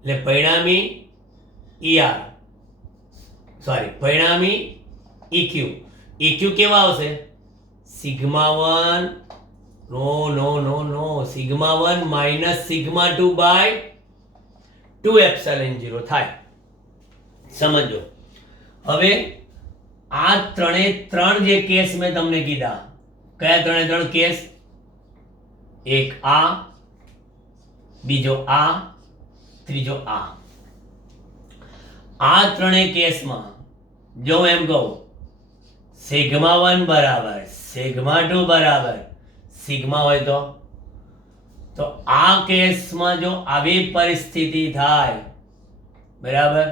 એટલે પરિણામી ER, પરિણામી EQ. EQ કેવા આવશે? સિગ્મા 1 નો sigma 1 minus sigma 2 by 2 epsilon 0 થાય. સમજો. હવે આ ત્રણ જે કેસ મેં તમને કીધા, કયા ત્રણ કેસ? એક આ, બીજો આ, ત્રીજો આ. આ ત્રણેય કેસમાં જો એમ કહું સિગ્મા 1 બરાબર સિગ્મા 2 બરાબર સિગ્મા હોય તો આ કેસમાં જો આવી પરિસ્થિતિ થાય, બરાબર,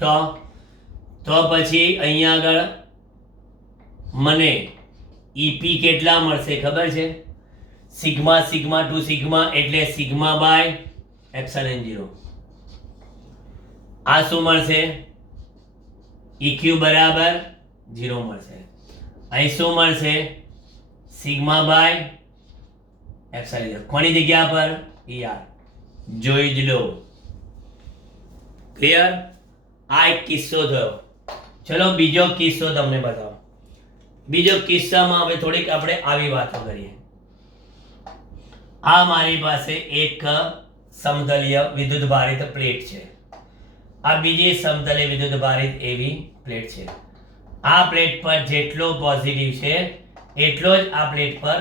તો પછી અહીંયા આગળ મને ઈપી કેટલા મળશે ખબર છે? સિગ્મા 2 સિગ્મા એટલે સિગ્મા બાય એપ્સિલોન 0. આ શું મળશે? EQ બરાબર 0 મળશે. અહીં શું મળશે? Sigma by epsilon 0. કોની જગ્યા પર? ER. જોઈ જ લો. ક્લિયર? આ એક કિસ્સો થયો. ચલો બીજો કિસ્સો તમને બતાવો. બીજો કિસ્સામાં હવે થોડીક આપણે આવી વાતો કરીએ. આ મારી પાસે એક સમતલીય વિદ્યુત ભારિત પ્લેટ છે. આ બીજી સમતલીય વિદ્યુત ભારિત એવી પ્લેટ છે. આ પ્લેટ પર જેટલો પોઝિટિવ છે એટલો જ આ પ્લેટ પર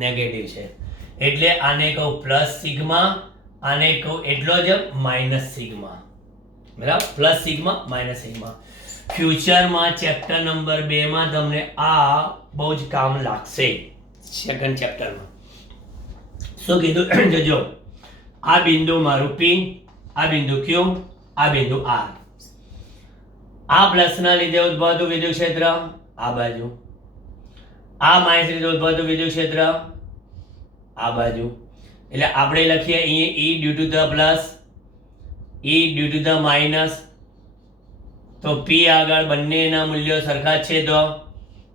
નેગેટિવ છે. એટલે આને કહું પ્લસ સિગ્મા, આને કહું એટલો જ માઇનસ સિગ્મા. બરાબર? Plus sigma minus sigma. ફ્યુચરમાં ચેપ્ટર નંબર 2 માં તમને આ બહુ જ કામ લાગશે. સેકન્ડ ચેપ્ટરમાં શું કીધું જોજો. આ બિંદુ મારું P, આ બિંદુ Q, આ બિંદુ R. આ પ્લસના લીધે ઉદ્ભવતું વિદ્યુત ક્ષેત્ર આ બાજુ, આ માઇનસ લીધે ઉદ્ભવતું વિદ્યુત ક્ષેત્ર આ બાજુ. એટલે આપણે લખીએ અહીંયા E due to the plus, E due to the minus. તો P આગળ બંનેના મૂલ્યો સરખા છે તો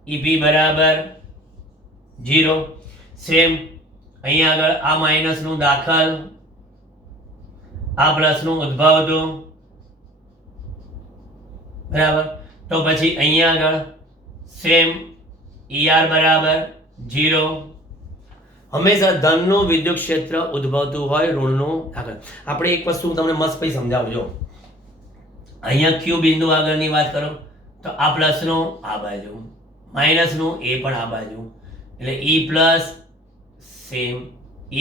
EP બરાબર 0. સેમ અહીંયા આગળ આ માઇનસનું દાખલ, આ પ્લસનું ઉદ્ભવ હતું, બરાબર. તો પછી અહીંયા આગળ સેમ ER બરાબર 0. હંમેશા ધનનું વિદ્યુત ક્ષેત્ર ઉદ્ભવતું હોય, ઋણનું આગળ. આપણે એક વસ્તુ તમને મસ્ત પછી સમજાવજો. અહીંયા Q બિંદુ આગળની વાત કરો તો આ પ્લસનું આ બાજુ, માઇનસનું એ પણ આ બાજુ, એટલે E plus same,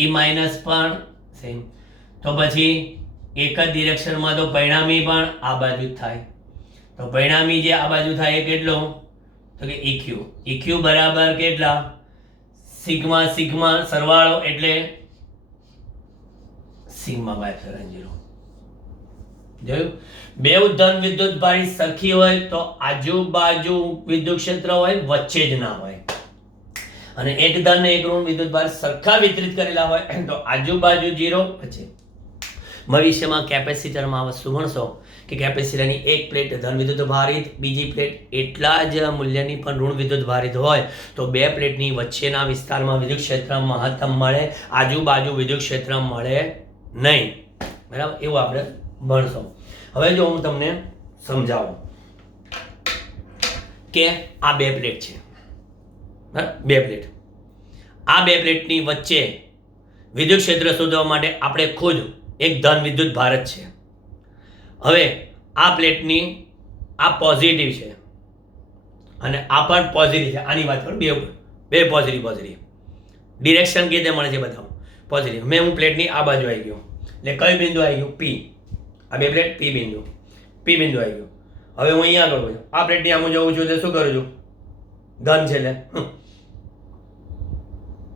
E minus પણ સેમ. તો પછી એક જ ડિરેક્શનમાં તો પરિણામી પણ આ બાજુ જ થાય. તો પરિણામી જે આ બાજુ થાય એ કેટલો? તો કે EQ. EQ બરાબર કેટલા? સિગ્મા સિગ્મા સરવાળો એટલે સિગ્મા બાય એપ્સિલોન 0. જોયું? બે ધન વિદ્યુત ભારિત સરખી હોય તો આજુબાજુ વિદ્યુત ક્ષેત્ર હોય, વચ્ચે જ ના હોય. અને એક ધન ને એક ઋણ વિદ્યુત ભાર સરખા વિતરિત કરેલા હોય તો આજુબાજુ 0 વચ્ચે. ભવિષ્યમાં કેપેસિટરમાં વસ્તુ ભણશો કે કેપેસિટરની એક પ્લેટ ધન વિદ્યુત ભારિત, બીજી પ્લેટ એટલા જ મૂલ્યની પણ ઋણ વિદ્યુત ભારિત હોય તો બે પ્લેટની વચ્ચેના વિસ્તારમાં વિદ્યુત ક્ષેત્ર મહત્તમ મળે, આજુબાજુ વિદ્યુત ક્ષેત્ર મળે નહીં. બરાબર? એવું આપણે ભણશો. હવે જો હું તમને સમજાવું કે આ બે પ્લેટ છે, બરાબર? બે પ્લેટ. આ બે પ્લેટની વચ્ચે વિદ્યુત ક્ષેત્ર શોધવા માટે આપણે ખુદ એક ધન વિદ્યુત ભારત છે. હવે આ પ્લેટની આ પોઝિટિવ છે અને આ પણ પોઝિટિવ છે. આની વાત કરું, બે પોઝિટિવ ડિરેક્શન કેવી રીતે મળે છે બતાવો. પોઝિટિવ. મેં હું પ્લેટની આ બાજુ આવી ગયો એટલે કયું બિંદુ આવી ગયું? P. આ બે પ્લેટ P બિંદુ આવી ગયું. હવે હું અહીંયા આગળ છું, આ પ્લેટની આમ જવું છું તો શું કરું છું? ધન છે એટલે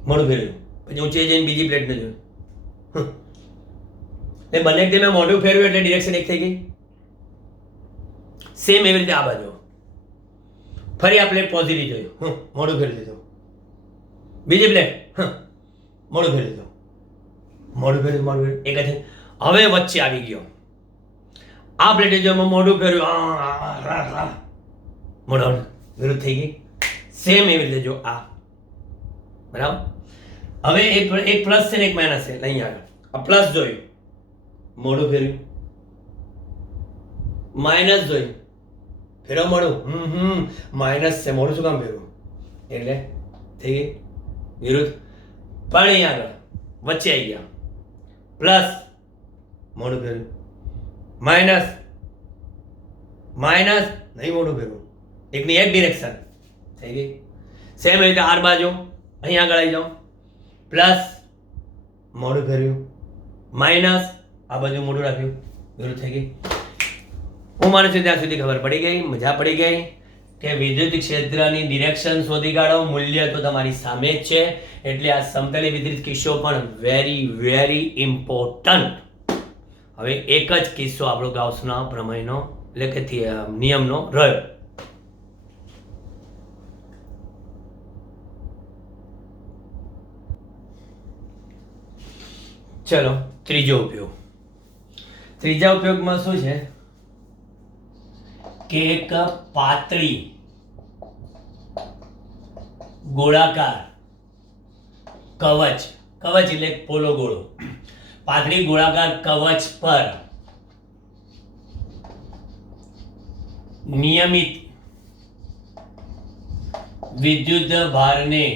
મોઢું ફેરવ્યું. પછી ઊંચે જઈને બીજી પ્લેટને જોયું, એ બંને મેં મોઢું ફેરવ્યું એટલે ડિરેક્શન એક થઈ ગઈ. સેમ એવી રીતે આ બાજુ ફરી આ પ્લેટ પોઝિટિવ જોયું, મોઢું ફેરવી દીધું. બીજી પ્લેટ મોઢું ફેરવી દીધું, એક જ. હવે વચ્ચે આવી ગયો આ પ્લેટે જો મોઢું ફેરવ્યું, મોઢું વિરુદ્ધ થઈ ગઈ. સેમ એવી રીતે જો આ, બરાબર. હવે એક પ્લસ છે ને એક માઇનસ છે. અહીં આગળ આ પ્લસ જોયું, મોઢું ફેર્યું, માઇનસ જોયું, ફેરવ મોઢું, માઇનસ છે, મોઢું શું કામ ફેરવું, એટલે થઈ ગઈ વિરુદ્ધ. પણ અહીં આગળ વચ્ચે આવી ગયા, પ્લસ મોઢું ફેરવ્યું, માઇનસ માઇનસ નહીં મોઢું ફેરવું, એકની એક ડિરેક્શન થઈ ગઈ. સેમ રીતે આર બાજુ અહીં આગળ આવી જાઓ, પ્લસ મોઢું ફેરવ્યું, માઇનસ આ બાજુ મોઢું રાખ્યું, વિરુદ્ધ થઈ ગઈ. હું માનું છું ત્યાં સુધી ખબર પડી ગઈ, મજા પડી ગઈ કે વિદ્યુત ક્ષેત્રની ડિરેક્શન શોધી કાઢો. મૂલ્ય તો તમારી સામે જ છે, એટલે આ સમતલી વિતરિત કિસ્સો પણ વેરી વેરી ઇમ્પોર્ટન્ટ. હવે એક જ કિસ્સો આપણો ગાઉસના પ્રમેયનો એટલે કે નિયમનો રહ્યો. ચલો ત્રીજો ઉપયોગ. ત્રીજા ઉપયોગમાં શું છે કે એક પાતળી ગોળાકાર કવચ, કવચ એટલે પોલો ગોળો, પાતળી ગોળાકાર કવચ પર નિયમિત વિદ્યુત ભારને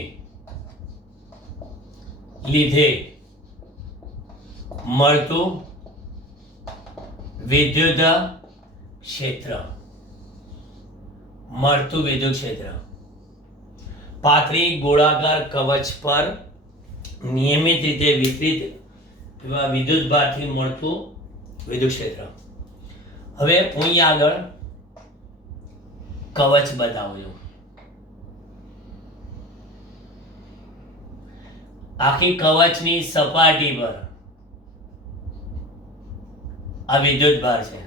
લીધે મળતું વિદ્યુત ક્ષેત્ર, મળતું વિદ્યુત ક્ષેત્ર, પાતળી ગોળાકાર કવચ પર નિયમિત રીતે વિતરિત વિદ્યુત ભારથી મળતું વિદ્યુત ક્ષેત્ર. હવે હું અહીં આગળ કવચ બતાવું છું. આખી કવચની સપાટી પર આ વિદ્યુત ભાર છે.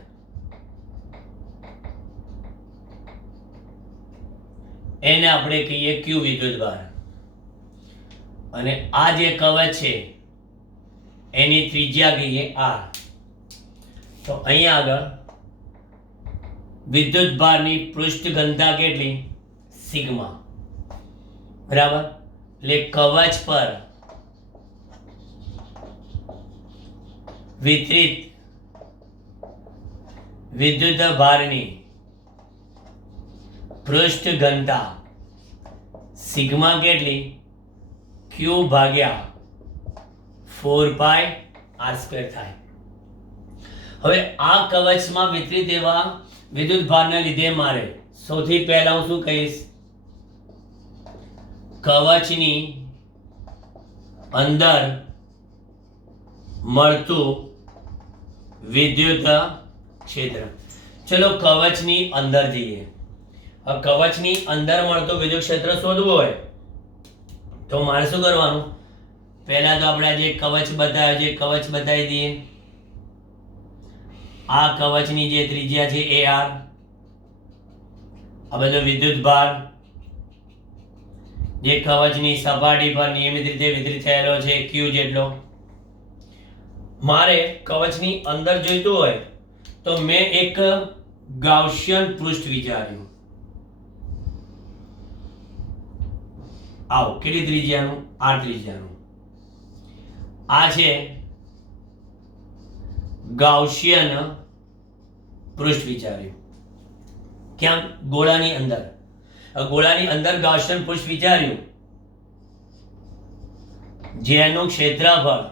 એને આપણે કહીએ ક્યુ વિદ્યુત ભાર. અને આ જે કવચ છે એની ત્રિજ્યા કહીએ આર. તો અહીંયા આગળ વિદ્યુત ભારની પૃષ્ઠ ઘનતા કેટલી? સિગ્મા. બરાબર. એટલે કવચ પર વિતરિત વિદ્યુત ભારની પૃષ્ઠ ઘનતા સિગ્મા કેટલી? ક્યુ ભાગ્યા 4 પાઈ આર સ્ક્વેર થાય. હવે આ કવચમાં વિતરિત એવા વિદ્યુત ભારને લીધે મારે સૌથી પહેલા હું શું કહીશ? કવચની અંદર મળતું વિદ્યુત ક્ષેત્ર. ચલો કવચની અંદર જઈએ. કવચની અંદર મળતું વિદ્યુત ક્ષેત્ર શોધવું હોય તો મારે શું કરવાનું? પહેલા તો આપણે જે કવચ બતાવ્યો છે કવચ બતાવી દઈએ. આ કવચની જે ત્રિજ્યા છે એ આર, આ બધો વિદ્યુત ભાર જે કવચની સપાટી પર નિયમિત રીતે વિતરિત થયેલો છે ક્યુ જેટલો. મારે કવચની અંદર જોઈતું હોય તો મેં એક ગાઉસિયન પૃષ્ઠ વિચાર્યું. આવો કેટલી ત્રિજ્યાનું? 8 ત્રિજ્યાનું. આ છે ગાઉસિયન પૃષ્ઠ વિચાર્યું. ક્યાં? ગોળાની અંદર. ગોળાની અંદર ગાઉસિયન પૃષ્ઠ વિચાર્યું જેનું ક્ષેત્રફળ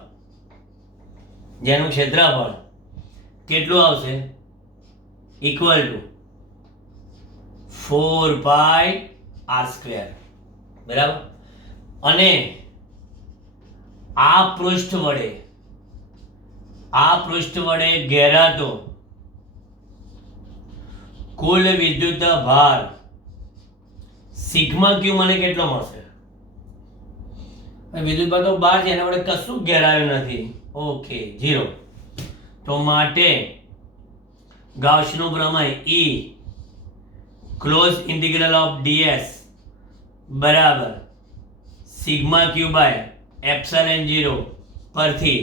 કેટલું આવશે? Equal to 4 pi R square. બરાબર. અને આ પૃષ્ઠ વડે ઘેરાતો કુલ વિદ્યુત ભાર સિગ્મા ક્યુ મને કેટલો મળશે? વિદ્યુત ભાર તો 12 છે, એના વડે કશું ઘેરાયું નથી. ઓકે, 0. તો માટે ગાઉસનું પ્રમેય E close integral of ds બરાબર સિગ્મા ક્યુ બાય એપ્સિલોન 0 પરથી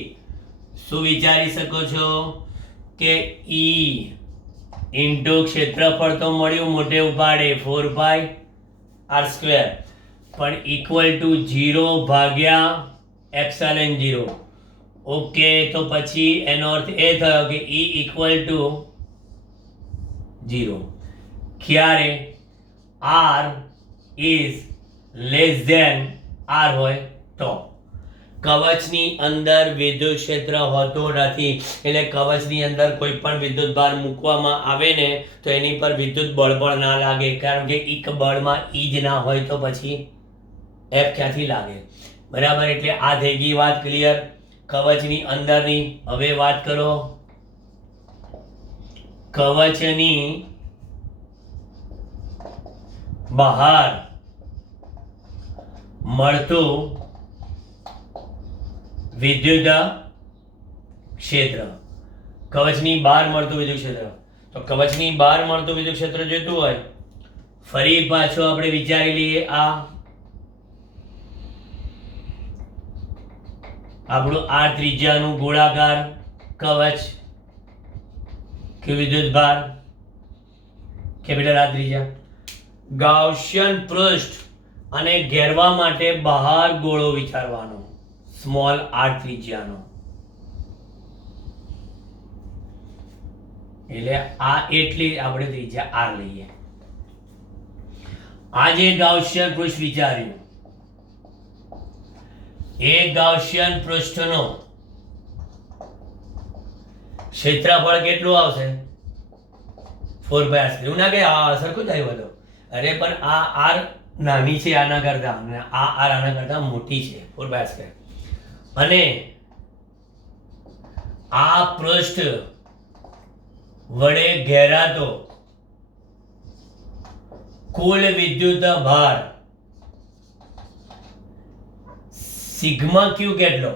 શું વિચારી શકો છો કે E ઇન્ટુ ક્ષેત્રફળ તો મળ્યું મોટે ઉપાડે 4 પાઈ આર સ્ક્વેર, પણ ઇક્વલ ટુ 0 ભાગ્યા એપ્સિલોન 0 ઓકે, તો પછી એનો અર્થ એ થયો કે E ઇક્વલ ટુ 0 ક્યારે R is less than R હોય તો. કવચની અંદર વિદ્યુત ક્ષેત્ર હોતું નથી, એટલે કવચની અંદર કોઈ પણ વિદ્યુત ભાર મૂકવામાં આવે ને તો એની પર વિદ્યુત બળ પણ ના લાગે, કારણ કે એક બળમાં E જ ના હોય તો પછી F ક્યાંથી લાગે. બરાબર, એટલે આ થઈ ગઈ વાત ક્લિયર કવચની અંદરની. હવે વાત કરો કવચની બહાર મળતું વિદ્યુત ક્ષેત્ર. કવચની બહાર મળતું વિદ્યુત ક્ષેત્ર. તો કવચની બહાર મળતું વિદ્યુત ક્ષેત્ર જોઈતું હોય, ફરી પાછું આપણે વિચારી લઈએ. આ આપણું આ ત્રિજ્યાનું ગોળાકાર કવચ કે વિદ્યુત ભાર કેપિટલ આ ત્રિજ્યા. ગાઉસિયન પૃષ્ઠ અને ઘેરવા માટે બહાર ગોળો વિચારવાનો સ્મોલ r ત્રિજ્યાનો. એટલે આ એટલી આપણે ત્રિજ્યા r લઈએ. આ જે ગાઉસિયન પૃષ્ઠ વિચાર્યું, એ ગાઉસિયન પૃષ્ઠનો ક્ષેત્રફળ કેટલું આવશે? 4πr². એવું ના કે આ સરખું જ આવ્યું હતું. અરે પણ આ r નાની છે આના કરતા, અને આ r આના કરતા મોટી છે 4πr². અને આ પૃષ્ઠ વડે ઘેરાતો કુલ વિદ્યુત ભાર સિગ્મા ક્યુ કેટલો?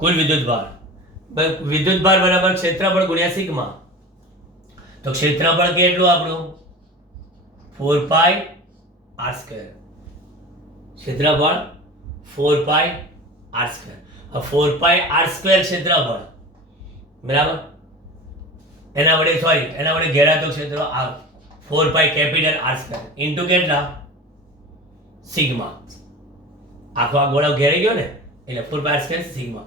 કુલ વિદ્યુત ભાર બરાબર ક્ષેત્રફળ ગુણ્યા સિગ્મા. તો ક્ષેત્રફળ કેટલું આપણું? 4πr². ક્ષેત્રફળ 4πr². 4πr² ક્ષેત્રફળ બરાબર, એના વડે ઘેરાતો ક્ષેત્ર આ 4π કેપિટલ r² ઇન્ટુ કેટલા? સિગ્મા. આખો આ ગોળો ઘેરાઈ ગયો ને, એટલે 4πr² સિગ્મા.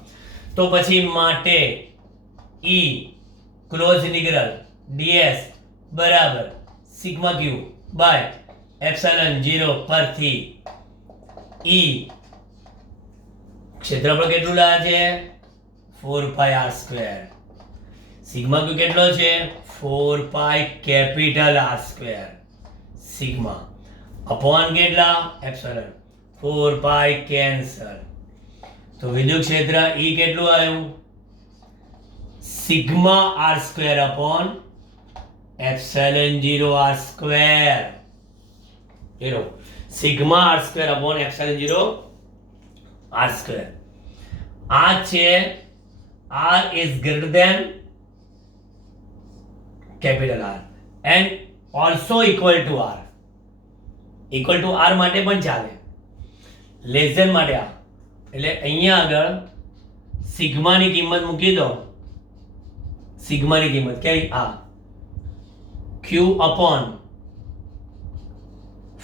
તો પછી માટે E ક્લોઝ ઇન્ટિગ્રલ ds બરાબર સિગ્મા ક્યુ બાય એપ્સિલોન 0 પરથી E ક્ષેત્રફળ કેટલું લાગે છે? 4πr². સિગ્મા ક્યુ કેટલો છે? 4π કેપિટલ r² સિગ્મા અપોન કેટલા? એપ્સિલોન. 4π કેન્સલ. તો વિદ્યુત ક્ષેત્ર E કેટલું આવ્યું? Sigma r² upon epsilon 0 r². Sigma r² upon epsilon 0 r². આ છે r is greater than capital R and also equal to R. equal to R માટે પણ ચાલે, લેસ ધેન માટે આ. એટલે અહીંયા આગળ સિગ્માની કિંમત મૂકી દો. સિગ્માની કિંમત કઈ? આ q અપોન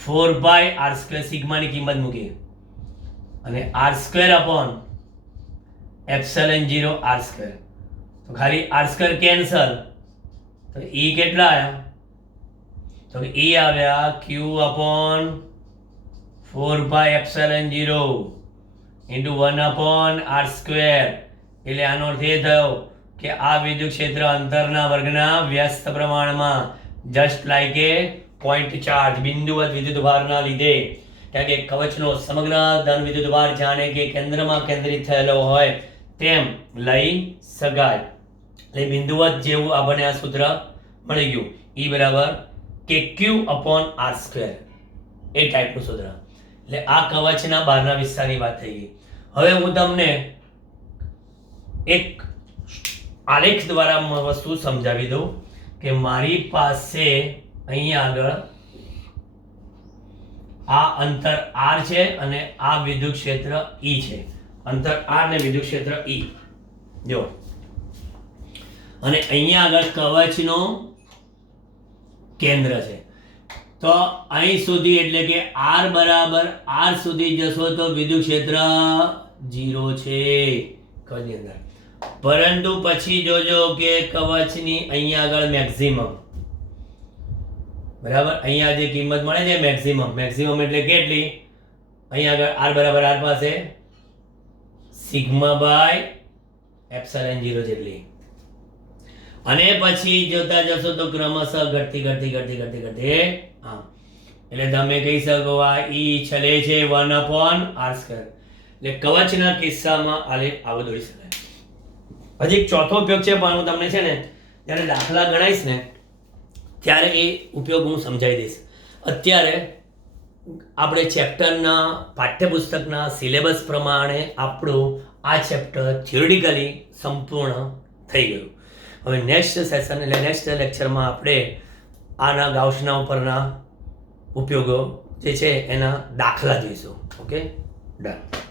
4πr² સિગ્માની કિંમત મૂકી, અને r² અપોન એપ્સિલોન 0 r². તો ખાલી r² કેન્સલ, તો E કેટલા આવ્યા? તો E આવ્યા q upon 4π epsilon 0 into 1 upon r². એટલે આનો અર્થ એ થયો કે આ વિદ્યુત ક્ષેત્ર અંતરના વર્ગના વ્યસ્ત પ્રમાણમાં જસ્ટ લાઈક એ પોઈન્ટ ચાર્જ બિંદુવત વિદ્યુત ભારના લીધે, કારણ કે કવચનો સમગ્ર ધન વિદ્યુત ભાર જાણે કે કેન્દ્રમાં કેન્દ્રિત થયેલો હોય તેમ લઈ શકાય. એટલે બિંદુવત જેવું આપણને આ સૂત્ર મળી ગયું. E બરાબર કે Q અપોન r². એ ટાઈપનું સૂત્ર. એટલે આ કવચના બહારના વિસ્તારની વાત થઈ ગઈ. હવે હું તમને એક આલેખ દ્વારા વસ્તુ સમજાવી દઉં કે મારી પાસે અહીંયા આગળ આ અંતર r છે અને આ વિદ્યુત ક્ષેત્ર E છે. અંતર r ને વિદ્યુત ક્ષેત્ર E. જો, અને અહીંયા આગળ કવચનો કેન્દ્ર છે. તો અહીં સુધી એટલે કે r બરાબર r સુધી જશો તો વિદ્યુત ક્ષેત્ર 0 છે. કવચની અંદર. પરંતુ પછી જોજો કે કવચની અહીંયા આગળ મેક્સિમમ, બરાબર, અહીંયા જે કિંમત મળે છે મેક્સિમમ એટલે કેટલી? અહીંયા આગળ r બરાબર r પાસે સિગ્મા બાય એપ્સિલોન 0 જેટલી. અને પછી જોતા જશો તો ક્રમશઃ ઘટતી આમ. એટલે તમે કહી શકો આ ઈ છેલ્લે છે 1/r². એટલે કવચના કિસ્સામાં આવો દોરી શકાય. હજી એક ચોથો ઉપયોગ છે, પણ હું તમને છે ને જ્યારે દાખલા ગણાઈશ ને ત્યારે એ ઉપયોગ હું સમજાવી દઈશ. અત્યારે આપણે ચેપ્ટરના પાઠ્યપુસ્તકના સિલેબસ પ્રમાણે આપણું આ ચેપ્ટર થિયોરિટિકલી સંપૂર્ણ થઈ ગયું. હવે નેક્સ્ટ સેશન એટલે નેક્સ્ટ લેક્ચરમાં આપણે આના ગાઉસના ઉપરના ઉપયોગો જે છે એના દાખલા જોઈશું. Okay, done.